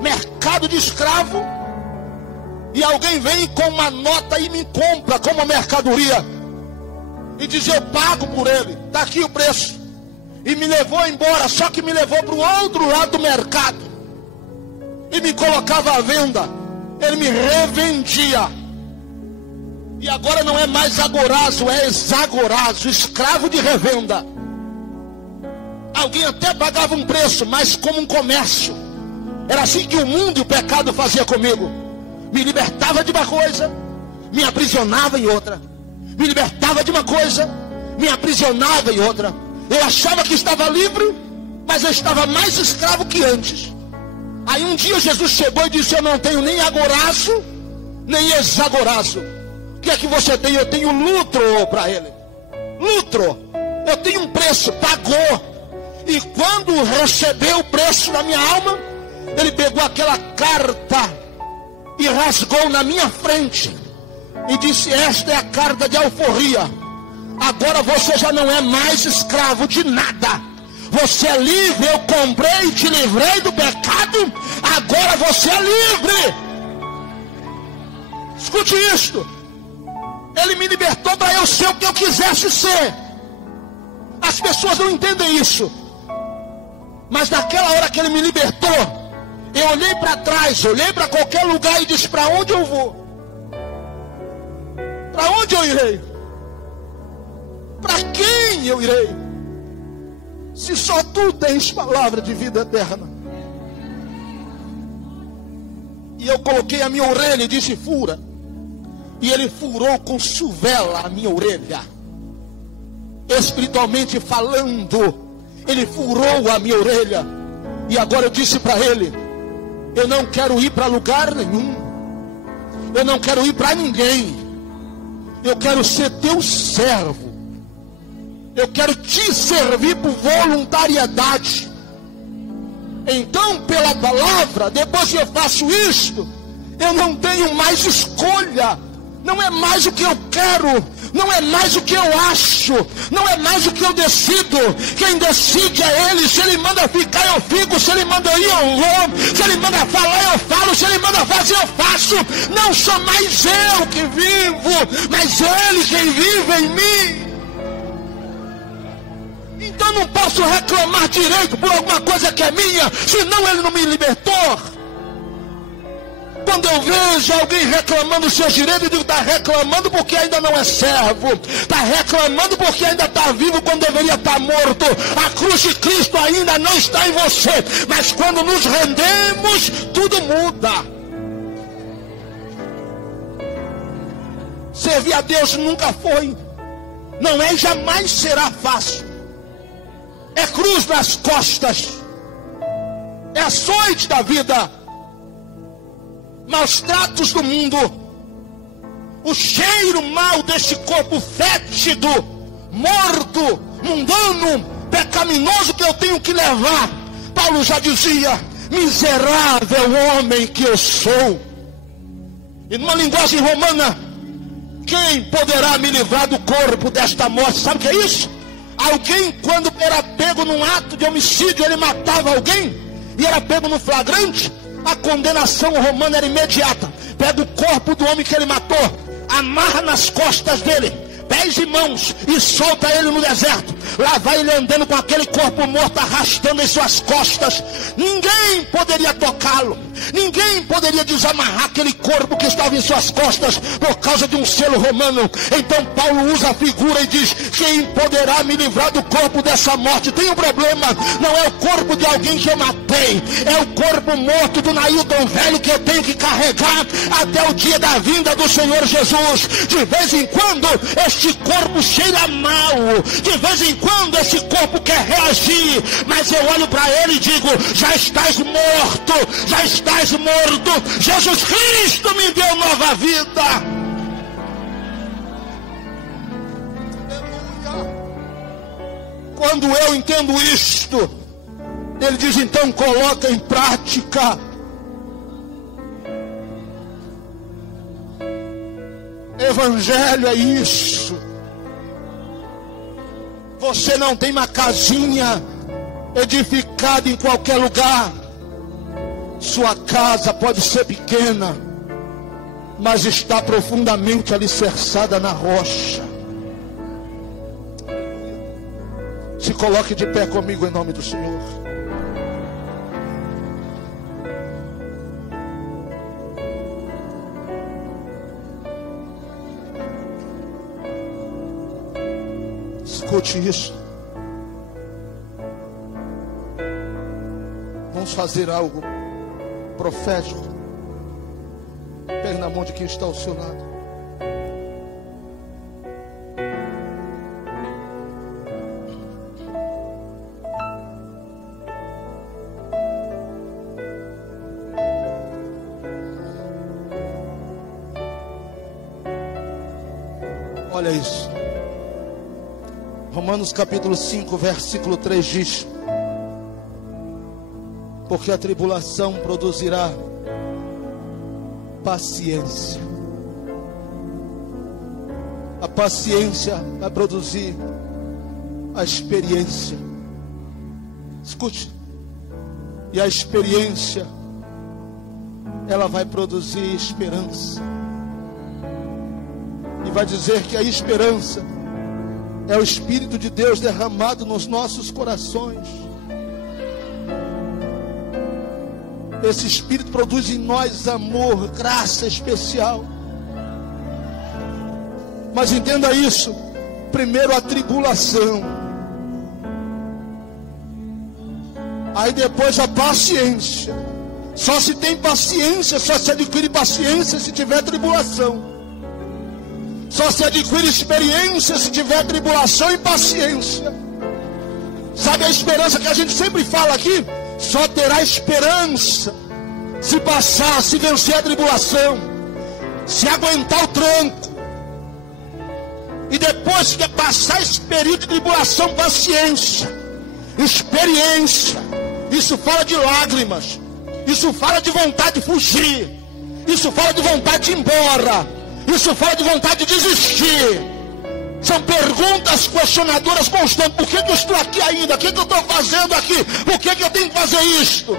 mercado de escravo e alguém vem com uma nota e me compra como mercadoria e diz: eu pago por ele, está aqui o preço. E me levou embora, só que me levou para o outro lado do mercado e me colocava à venda. Ele me revendia. E agora não é mais agorazo, é exagorazo, escravo de revenda. Alguém até pagava um preço, mas como um comércio. Era assim que o mundo e o pecado fazia comigo. Me libertava de uma coisa, me aprisionava em outra. Me libertava de uma coisa, me aprisionava em outra. Eu achava que estava livre, mas eu estava mais escravo que antes. Aí um dia Jesus chegou e disse: eu não tenho nem agorazo, nem exagorazo. O que é que você tem? Eu tenho lucro para ele. Lucro. Eu tenho um preço, pagou. E quando recebeu o preço da minha alma, ele pegou aquela carta e rasgou na minha frente e disse: esta é a carta de alforria. Agora você já não é mais escravo de nada. Você é livre. Eu comprei e te livrei do pecado. Agora você é livre. Escute isto. Ele me libertou para eu ser o que eu quisesse ser. As pessoas não entendem isso. Mas naquela hora que ele me libertou, eu olhei para trás, olhei para qualquer lugar e disse: para onde eu vou? Para onde eu irei? Para quem eu irei? Se só tu tens palavra de vida eterna. E eu coloquei a minha orelha e disse: fura. E ele furou com chuvela a minha orelha. Espiritualmente falando, ele furou a minha orelha. E agora eu disse para ele: eu não quero ir para lugar nenhum. Eu não quero ir para ninguém. Eu quero ser teu servo. Eu quero te servir por voluntariedade. Então, pela palavra, depois que eu faço isto, eu não tenho mais escolha. Não é mais o que eu quero, não é mais o que eu acho, não é mais o que eu decido. Quem decide é Ele. Se Ele manda ficar, eu fico. Se Ele manda ir, eu vou. Se Ele manda falar, eu falo. Se Ele manda fazer, eu faço. Não sou mais eu que vivo, mas Ele quem vive em mim. Então não posso reclamar direito por alguma coisa que é minha, senão Ele não me libertou. Quando eu vejo alguém reclamando dos seus direitos, eu digo, está reclamando porque ainda não é servo, está reclamando porque ainda está vivo quando deveria estar morto. A cruz de Cristo ainda não está em você, mas quando nos rendemos, tudo muda. Servir a Deus nunca foi, não é e jamais será fácil. É cruz nas costas, é açoite da vida, maus tratos do mundo, o cheiro mau deste corpo fétido, morto, mundano, pecaminoso que eu tenho que levar. Paulo já dizia, miserável homem que eu sou. E numa linguagem romana, quem poderá me livrar do corpo desta morte? Sabe o que é isso? Alguém, quando era pego num ato de homicídio, ele matava alguém e era pego no flagrante, a condenação romana era imediata. Pega o corpo do homem que ele matou, amarra nas costas dele, pés e mãos, e solta ele no deserto. Lá vai ele andando com aquele corpo morto arrastando em suas costas. Ninguém poderia tocá-lo, ninguém poderia desamarrar aquele corpo que estava em suas costas por causa de um selo romano. Então Paulo usa a figura e diz, quem poderá me livrar do corpo dessa morte? Tem um problema, não é o corpo de alguém que eu matei, é o corpo morto do Nailton velho que eu tenho que carregar até o dia da vinda do Senhor Jesus. De vez em quando este corpo cheira mal, de vez em quando esse corpo quer reagir, mas eu olho para ele e digo, já estás morto, já estás morto. Jesus Cristo me deu nova vida. Quando eu entendo isto, ele diz, então coloca em prática. Evangelho é isso. Você não tem uma casinha edificada em qualquer lugar. Sua casa pode ser pequena, mas está profundamente alicerçada na rocha. Se coloque de pé comigo em nome do Senhor. Escute isso. Vamos fazer algo profético. Pegue na mão de quem está ao seu lado. Olha isso. Romanos capítulo 5, versículo 3 diz, porque a tribulação produzirá paciência. A paciência vai produzir a experiência. Escute. E a experiência, ela vai produzir esperança. E vai dizer que a esperança é o Espírito de Deus derramado nos nossos corações. Esse Espírito produz em nós amor, graça especial. Mas entenda isso. Primeiro a tribulação, aí depois a paciência. Só se tem paciência, só se adquire paciência se tiver tribulação. Só se adquire experiência se tiver tribulação e paciência. Sabe a esperança que a gente sempre fala aqui? Só terá esperança se passar, se vencer a tribulação, se aguentar o tranco. E depois que passar esse período de tribulação, paciência, experiência. Isso fala de lágrimas, isso fala de vontade de fugir, isso fala de vontade de ir embora, isso fala de vontade de desistir. São perguntas questionadoras constantes. Por que eu estou aqui ainda? O que eu estou fazendo aqui? Por que eu tenho que fazer isto?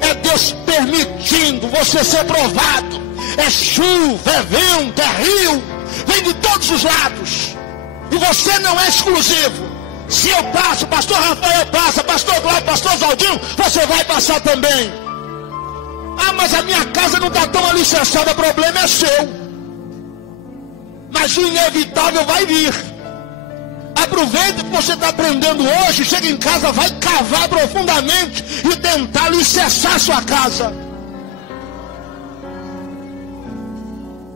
É Deus permitindo você ser provado. É chuva, é vento, é rio, vem de todos os lados. E você não é exclusivo. Se eu passo, pastor Rafael passa, pastor Glauco, pastor Zaldinho, você vai passar também. Ah, mas a minha casa não está tão alicerçada, o problema é seu. Mas o inevitável vai vir. Aproveita que você está aprendendo hoje, chega em casa, vai cavar profundamente e tentar alicerçar a sua casa.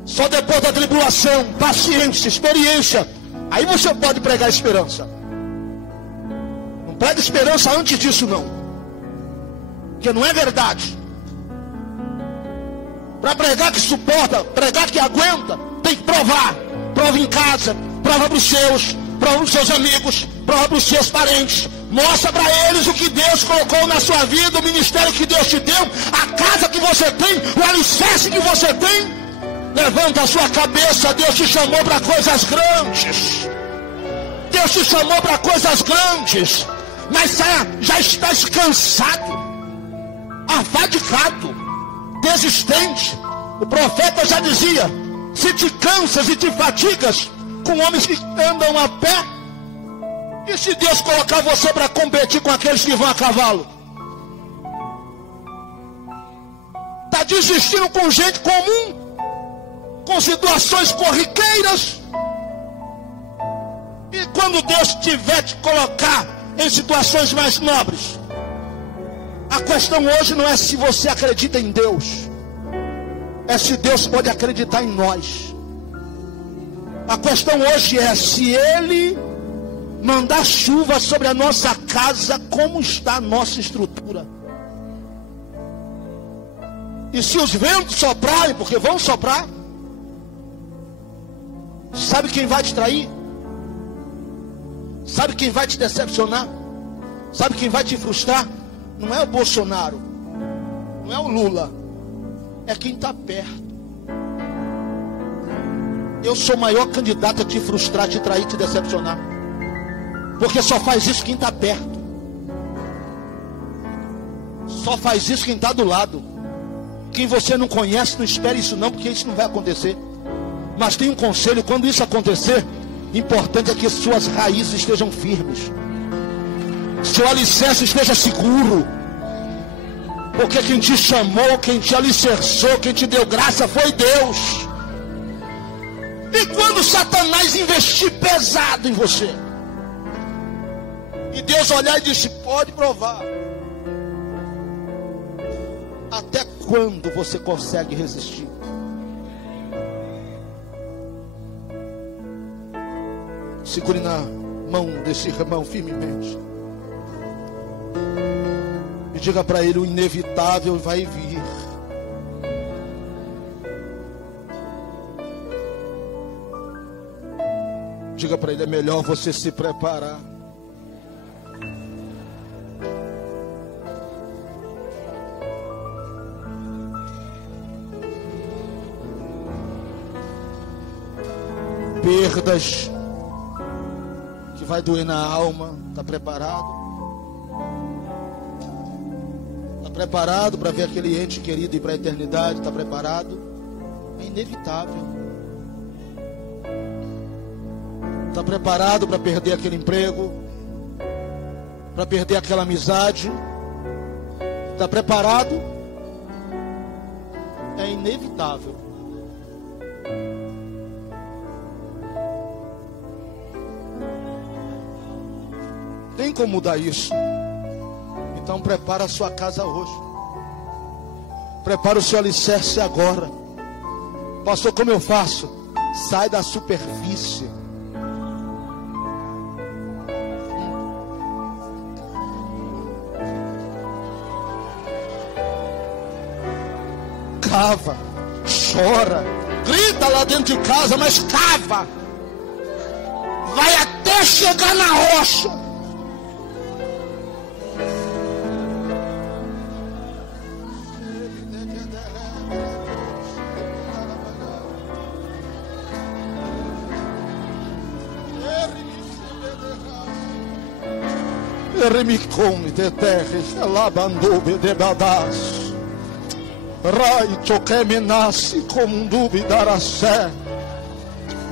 Só depois da tribulação, paciência, experiência, aí você pode pregar esperança. Não prega esperança antes disso não, porque não é verdade. Para pregar que suporta, pregar que aguenta, tem que provar. Prova em casa, prova para os seus, prova para os seus amigos, prova para os seus parentes. Mostra para eles o que Deus colocou na sua vida, o ministério que Deus te deu, a casa que você tem, o alicerce que você tem. Levanta a sua cabeça, Deus te chamou para coisas grandes. Deus te chamou para coisas grandes. Mas já estás cansado, afadigado, desistente. O profeta já dizia: se te cansas e te fatigas com homens que andam a pé, e se Deus colocar você para competir com aqueles que vão a cavalo? Está desistindo com gente comum, com situações corriqueiras. E quando Deus tiver te colocar em situações mais nobres, a questão hoje não é se você acredita em Deus, é se Deus pode acreditar em nós. A questão hoje é se Ele mandar chuva sobre a nossa casa, como está a nossa estrutura. E se os ventos soprarem, porque vão soprar, sabe quem vai te trair? Sabe quem vai te decepcionar? Sabe quem vai te frustrar? Não é o Bolsonaro, não é o Lula, é quem está perto. Eu sou o maior candidato a te frustrar, te trair, te decepcionar, porque só faz isso quem está perto. Só faz isso quem está do lado. Quem você não conhece, não espere isso não, porque isso não vai acontecer. Mas tem um conselho: quando isso acontecer, importante é que suas raízes estejam firmes, seu alicerce esteja seguro, porque quem te chamou, quem te alicerçou, quem te deu graça foi Deus. E quando Satanás investir pesado em você, e Deus olhar e disse: pode provar, até quando você consegue resistir? Segure na mão desse irmão firmemente e diga para ele: o inevitável vai vir. Diga para ele: é melhor você se preparar. Perdas que vai doer na alma. Está preparado? Está preparado para ver aquele ente querido ir para a eternidade? Está preparado? É inevitável. Está preparado para perder aquele emprego? Para perder aquela amizade? Está preparado? É inevitável. Tem como mudar isso? Então prepara a sua casa hoje. Prepara o seu alicerce agora. Pastor, como eu faço? Sai da superfície. Cava, chora, grita lá dentro de casa, mas cava. Vai até chegar na rocha. Remicome de terres, labandube de badas, rai choquemenassi como duvidaracé,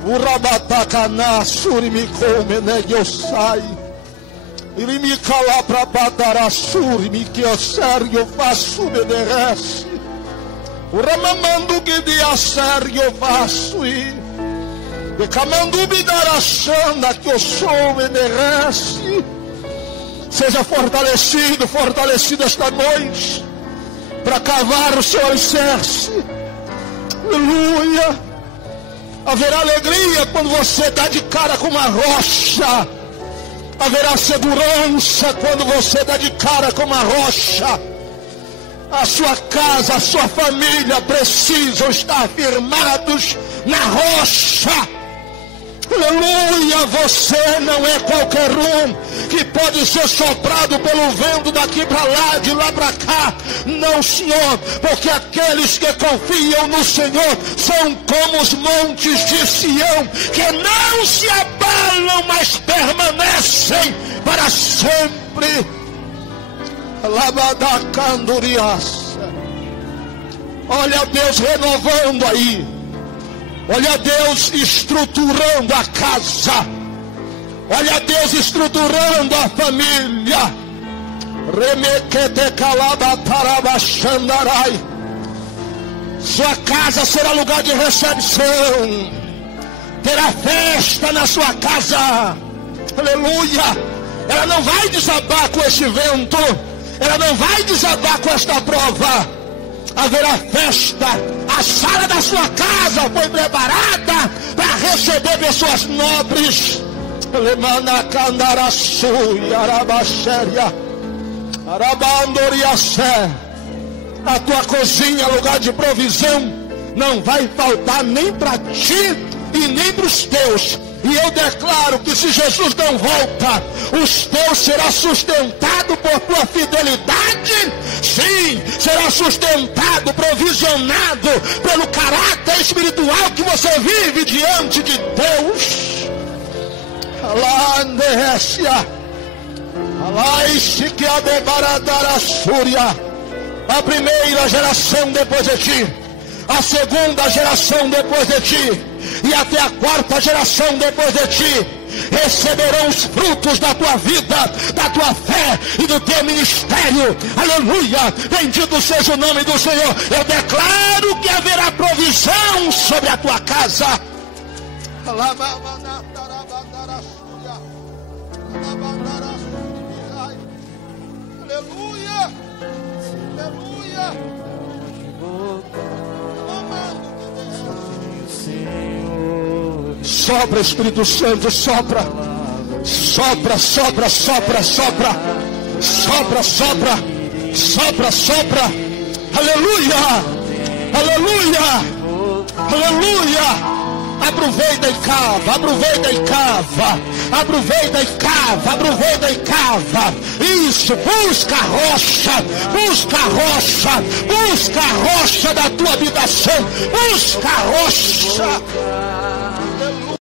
urabatacana surimicome negiosai, irimicala pra badarassurimi que o sério faço obedece, O ramamando que de assério vasso e de camandubi darachanda que eu sou e derrece. Seja fortalecido, fortalecido esta noite para cavar o seu alicerce. Aleluia. Haverá alegria quando você dá de cara com uma rocha. Haverá segurança quando você dá de cara com uma rocha. A sua casa, a sua família precisam estar firmados na rocha. Aleluia, você não é qualquer um que pode ser soprado pelo vento daqui para lá, de lá para cá. Não, Senhor, porque aqueles que confiam no Senhor são como os montes de Sião, que não se abalam, mas permanecem para sempre. Olha Deus renovando aí. Olha Deus estruturando a casa. Olha Deus estruturando a família. Sua casa será lugar de recepção. Terá festa na sua casa. Aleluia. Ela não vai desabar com este vento. Ela não vai desabar com esta prova. Haverá festa. A sala da sua casa foi preparada para receber pessoas nobres. A tua cozinha, lugar de provisão, não vai faltar nem para ti e nem para os teus. E eu declaro que se Jesus não volta, os teus será sustentado por tua fidelidade. Sim, será sustentado, provisionado pelo caráter espiritual que você vive diante de Deus. A primeira geração depois de ti, a segunda geração depois de ti, e até a quarta geração depois de ti receberão os frutos da tua vida, da tua fé e do teu ministério. Aleluia, bendito seja o nome do Senhor. Eu declaro que haverá provisão sobre a tua casa. Aleluia, aleluia. Sopra, Espírito Santo, sopra. Sopra, sopra, sopra, sopra. Sopra, sopra. Sopra, sopra. Aleluia. Aleluia. Aleluia. Aproveita e cava, aproveita e cava. Aproveita e cava, aproveita e cava. Isso, busca a rocha. Busca a rocha. Busca a rocha da tua habitação. Busca a rocha.